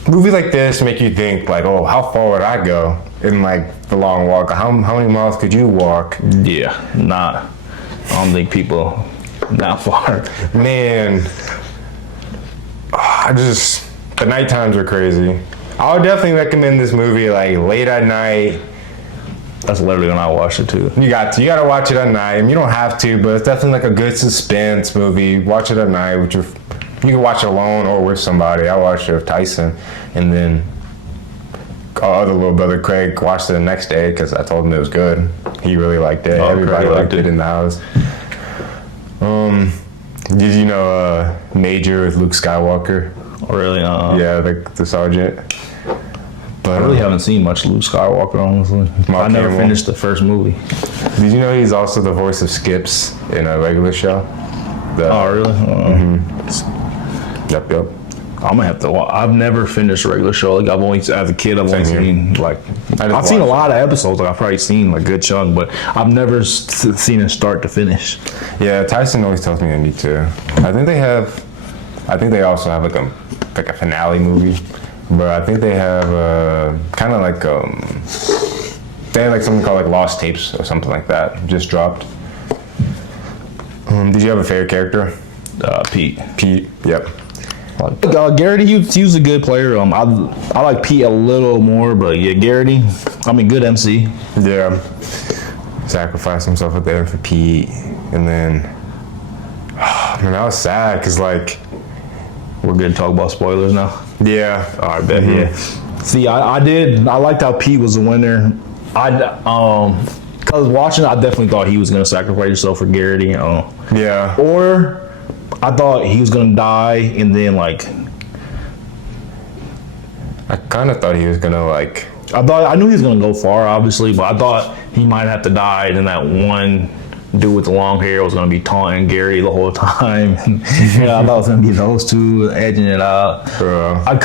movies like this make you think like, oh, how far would I go in like the long walk? How many miles could you walk? Yeah, I don't think people that far. Man, the night times are crazy. I would definitely recommend this movie like late at night. That's literally when I watched it too. You gotta watch it at night. I mean, you don't have to, but it's definitely like a good suspense movie. Watch it at night, you can watch it alone or with somebody. I watched it with Tyson, and then our other little brother Craig watched it the next day because I told him it was good. He really liked it. Everybody liked it in the house. Did you know Major with Luke Skywalker? Oh, really? Yeah, the sergeant. But, I really haven't seen much Luke Skywalker, honestly. I never finished the first movie. Did you know he's also the voice of Skips in a regular show? Oh, really? Yep. I'm gonna have to watch. I've never finished a regular show. Like as a kid, I've only seen like I've seen a lot of episodes. Like I've probably seen like a good chunk, but I've never seen it start to finish. Yeah, Tyson always tells me I need to. I think they also have like a finale movie. But I think they have kind of like they have like something called like Lost Tapes or something like that just dropped. Did you have a favorite character? Pete. Yep. Garrity, he was a good player. I like Pete a little more, but yeah, Garrity. I mean, good MC. Yeah. Sacrificed himself up there for Pete, and then man, that was sad because like we're good to talk about spoilers now. Yeah. All right, bet. Yeah. See, I liked how Pete was the winner. Cause watching, I definitely thought he was gonna sacrifice himself for Garrity. Yeah. Or I thought he was gonna die, and then like I kind of thought he was gonna like. I knew he was gonna go far, obviously, but I thought he might have to die, and then that one dude with the long hair was gonna be taunting Gary the whole time. I thought it was gonna be those two edging it out. I'm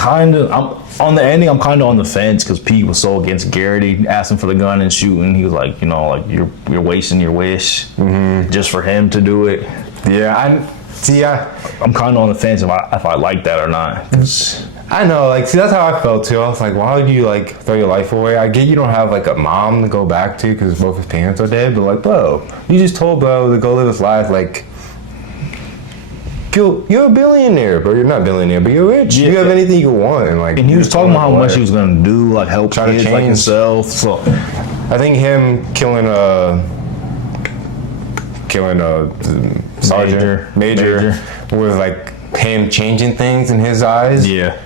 on the ending. I'm kind of on the fence because Pete was so against Garrity asking for the gun and shooting. He was like, like you're wasting your wish just for him to do it. Yeah, I'm kind of on the fence if I like that or not. I know, like, see, that's how I felt too. I was like, why would you like throw your life away? I get you don't have like a mom to go back to because both his parents are dead, but like, bro, you just told bro to go live his life. Like, you're a billionaire, bro. You're not a billionaire, but you're rich. You have anything you want, and he was talking about how much he was gonna do, like help kids like himself. So, I think him killing a sergeant major was like him changing things in his eyes. Yeah.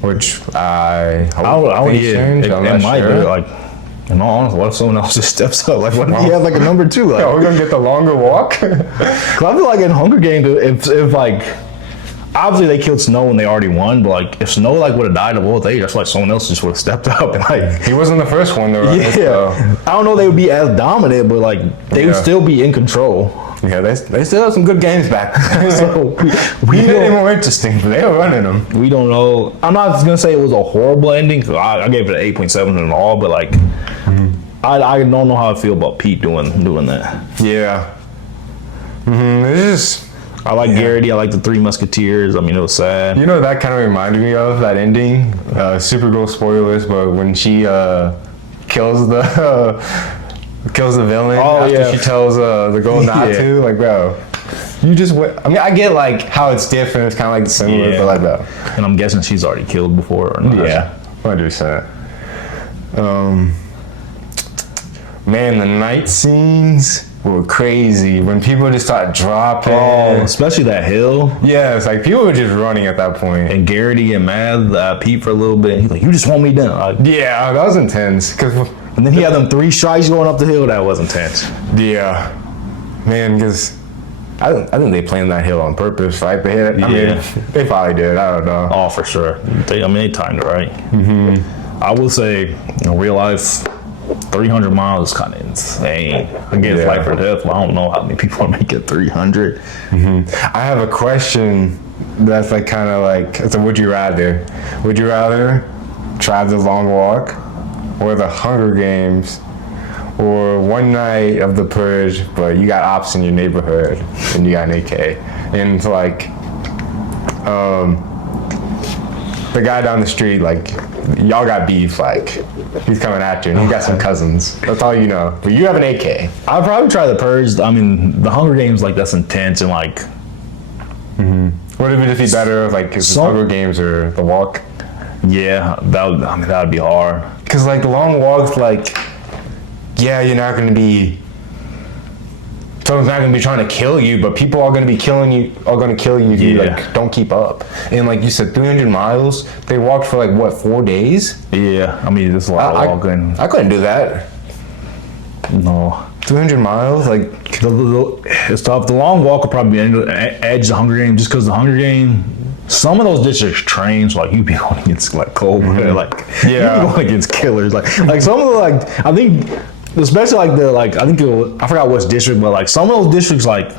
Which I hope they change. It might be like, in all honesty, what if someone else just steps up? Like, what if he had like a number 2? Like, we're gonna get the longer walk. Cause I feel like in Hunger Games, if like, obviously they killed Snow and they already won, but like if Snow like would have died of old age, that's like someone else just would have stepped up. And like he wasn't the first one though. Right? Yeah. I don't know they would be as dominant, but like they would still be in control. Yeah, they still have some good games back. So we made it more interesting, but they were running them. We don't know. I'm not gonna say it was a horrible ending. Cause I gave it an 8.7 and all, but like I don't know how I feel about Pete doing that. Yeah. It's just. I like Garrity. I like the Three Musketeers. I mean, it was sad. You know, that kind of reminded me of that ending. Supergirl spoilers, but when she kills the villain after she tells the girl not to, like, bro, you just went. I mean, I get like how it's different. It's kind of like similar, but like, bro. And I'm guessing she's already killed before, or not? Yeah, 100%. Man, the night scenes were crazy when people just start dropping. Oh, especially that hill. Yeah, it's like people were just running at that point. And Garrity and mad Pete for a little bit. He's like, "You just want me done." Like, yeah, that was intense. And then he had them 3 strikes going up the hill. That was intense. Yeah, man, because I think they planned that hill on purpose, right? They hit it. I mean, they probably did. I don't know. Oh, for sure. They timed it right. I will say, in real life, 300 miles is kind of insane. I get life or death, but I don't know how many people make it 300. I have a question that's like kind of like, it's a would you rather. Would you rather try the long walk or the Hunger Games or one night of the purge, but you got ops in your neighborhood and you got an AK? And it's like, the guy down the street, like, y'all got beef, like, he's coming at you, and you got some cousins. That's all you know. But you have an AK. I'd probably try the purge. I mean, the Hunger Games, like, that's intense, and like. Would it just be better if, like, it's Hunger Games or the walk? Yeah, that would be hard. Because, like, the long walks, like, yeah, you're not going to be. Someone's not going to be trying to kill you, but people are going to be killing you. Are going to kill you if you like don't keep up. And like you said, 300 miles. They walked for like what, 4 days? Yeah, I mean it's a lot of walking. I couldn't do that. No, 200 miles, like it's tough. The long walk will probably edge the Hunger Game, just because the Hunger Game. Some of those districts train, so like you be going against like cold weather, like you be going against killers, like some of the like I think. Especially like I forgot which district, but like some of those districts like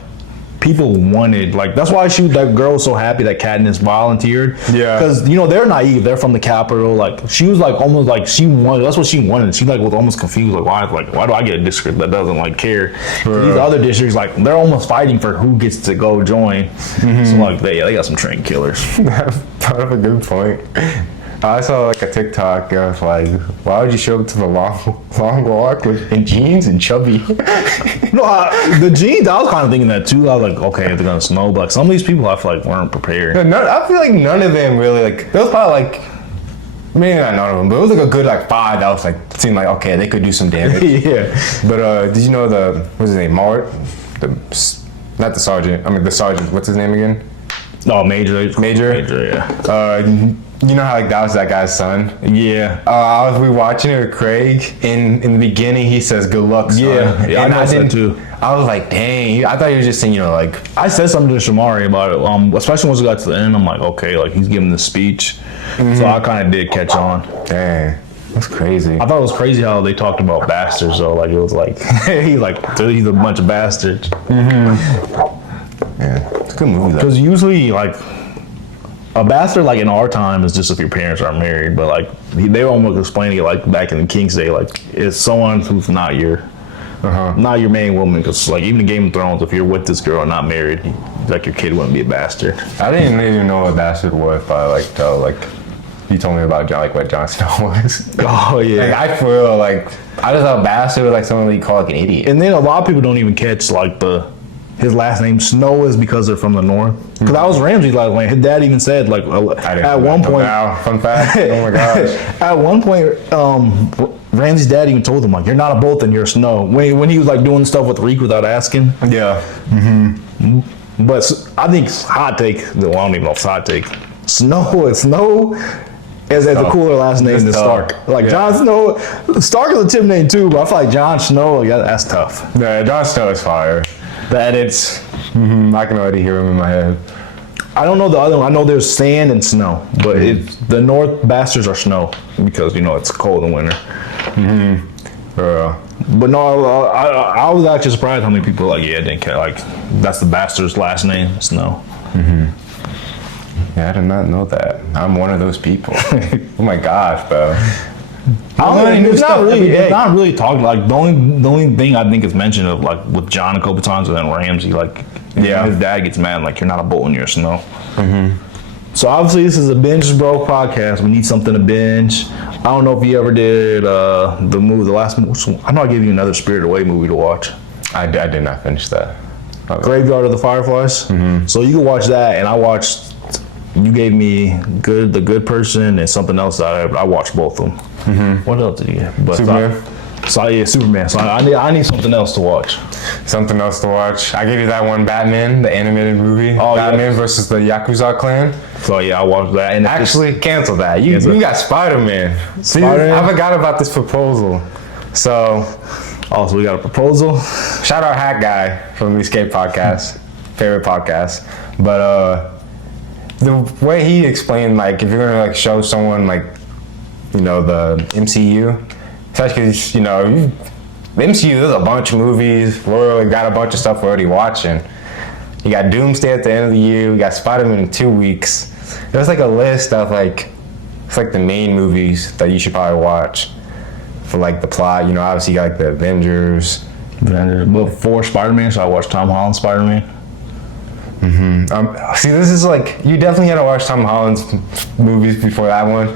people wanted, like that's why that girl was so happy that Katniss volunteered. Yeah. Because you know they're naive, they're from the capital. Like she was like almost like she wanted. That's what she wanted. She like was almost confused, like why do I get a district that doesn't like care? These other districts like they're almost fighting for who gets to go join. So like they got some trained killers. Part of a good point. I saw like a TikTok of like, why would you show up to the long walk in jeans and chubby? No, the jeans, I was kind of thinking that too. I was like, okay, if they're gonna snow, but like some of these people I feel like weren't prepared. I feel like none of them really like. There was probably like, maybe not none of them, but it was like a good like 5 that was like seemed like okay, they could do some damage. Yeah. But did you know what's his name? Mart, not the sergeant. I mean the sergeant. What's his name again? No, Major. Yeah. You know how like that was that guy's son? Yeah. I was rewatching it with Craig. In the beginning, he says, "Good luck, son." Yeah, I know that too. I was like, "Dang!" I thought he was just saying, like. I said something to Shamari about it. Especially once we got to the end, I'm like, okay, like he's giving the speech, so I kind of did catch on. Dang, that's crazy. I thought it was crazy how they talked about bastards. though. Like it was like he's a bunch of bastards. Yeah, it's a good movie. Because usually, like. A bastard, like in our time, is just if your parents aren't married. But like they were almost explaining it like back in the King's Day, like it's someone who's not your main woman. Because like even in Game of Thrones, if you're with this girl and not married, like your kid wouldn't be a bastard. I didn't even know what a bastard was, but you told me about what Jon Snow was. Oh yeah. Like, I feel like I just thought bastard was like someone you call like an idiot. And then a lot of people don't even catch like his last name Snow is because they're from the north. Because that was Ramsay's last name. His dad even said like at one point. Wow, fun fact. Oh my gosh. At one point, Ramsay's dad even told him like, "You're not a Bolton, you're a Snow." When he was like doing stuff with Reek without asking. Yeah. But I think hot take. Well, I don't even know if it's hot take. Snow is a cooler last name than Stark. Like Jon Snow, Stark is a tip name too, but I feel like Jon Snow, that's tough. Yeah, Jon Snow is fire. I can already hear him in my head. I don't know the other one. I know there's sand and snow, but the North bastards are snow because it's cold in winter. But no, I was actually surprised how many people didn't care. Like that's the bastard's last name, Snow. Yeah, I did not know that. I'm one of those people. Oh my gosh, bro. It's not really talked like the only thing I think is mentioned of like with John a couple times and then Ramsay like And Yeah. his dad gets mad, like, you're not a bull in your snow. So obviously this is a binge bro podcast. We need something to binge. I don't know if you ever did the last movie. I know I gave you another Spirited Away movie to watch. I did not finish that. Okay. Graveyard of the Fireflies. So you can watch that, and I watched. You gave me The Good Person, and something else that I watched both of them. What else did you get? But Superman. Superman. So I need something else to watch. Something else to watch. I gave you that one, Batman, the animated movie. Oh, yeah. Batman versus the Yakuza clan. So yeah, I watched that. And Actually, cancel that. You got Spider-Man. See, Spider-Man? I forgot about this proposal. So, also we got a proposal. shout out Hat Guy from the Escape Podcast, favorite podcast. But the way he explained, like, if you're gonna like show someone like, you know, the MCU, especially because the MCU, there's a bunch of movies. We got a bunch of stuff we're already watching. You got Doomsday at the end of the year. We got Spider-Man in 2 weeks. There's like a list of like, it's like the main movies that you should probably watch for like the plot. Obviously you got like the Avengers. Before Spider-Man, so I watched Tom Holland's Spider-Man. See, this is like, you definitely gotta watch Tom Holland's movies before that one.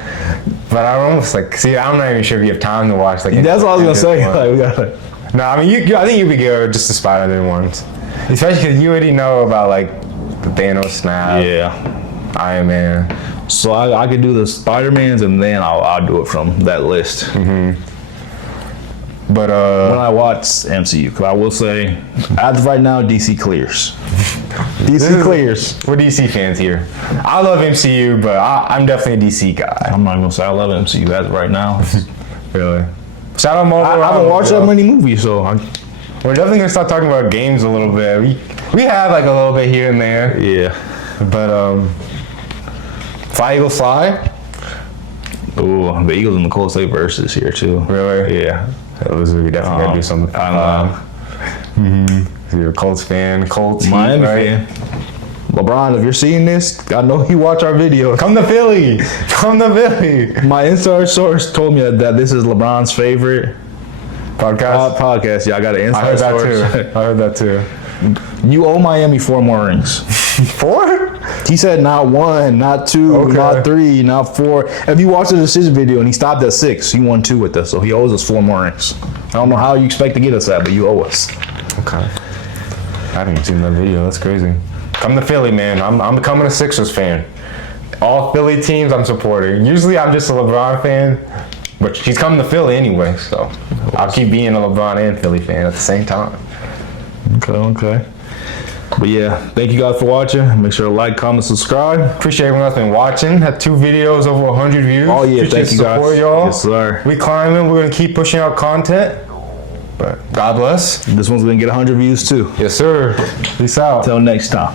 But I'm almost like, I'm not even sure if you have time to watch like. That's what I was gonna say. Like, we gotta. No, I mean, I think you'd be good with just the Spider-Man ones, especially because you already know about like the Thanos snap. Yeah. Iron Man. So I could do the Spider-Mans, and then I'll do it from that list. But When I watch MCU, because I will say, as of right now, DC clears. DC clears. We're DC fans here. I love MCU, but I'm definitely a DC guy. I'm not gonna say I love MCU as of right now. Really. Shout out Marvel. I haven't watched that many movies, so We're definitely gonna start talking about games a little bit. We have like a little bit here and there. yeah. But Fly Eagle Fly. Ooh, the Eagles and the Colts State versus here too. Really? Yeah. Those we definitely gotta do something. You're a Colts fan. Colts. Miami right? fan. LeBron, if you're seeing this, I know you watch our videos. Come to Philly. Come to Philly. My inside source told me that this is LeBron's favorite podcast. Yeah, I got an inside source. I heard that too. You owe Miami 4 more rings. 4? He said not 1, not 2, Okay. not 3, not 4. If you watch the decision video and he stopped at 6, he won 2 with us, so he owes us 4 more rings. I don't know how you expect to get us that, but you owe us. Okay. I haven't even seen that video. That's crazy. Come to Philly, man. I'm becoming a Sixers fan. All Philly teams I'm supporting. Usually I'm just a LeBron fan, but he's coming to Philly anyway, so I'll keep being a LeBron and Philly fan at the same time. Okay. But yeah, thank you guys for watching. Make sure to like, comment, subscribe. Appreciate everyone that's been watching. Had 2 videos over 100 views. Oh yeah, Appreciate thank you guys. support, y'all. Yes, sir. We climbing. We're gonna keep pushing out content. But God bless. This one's gonna get 100 views too. Yes, sir. Peace out. Till next time.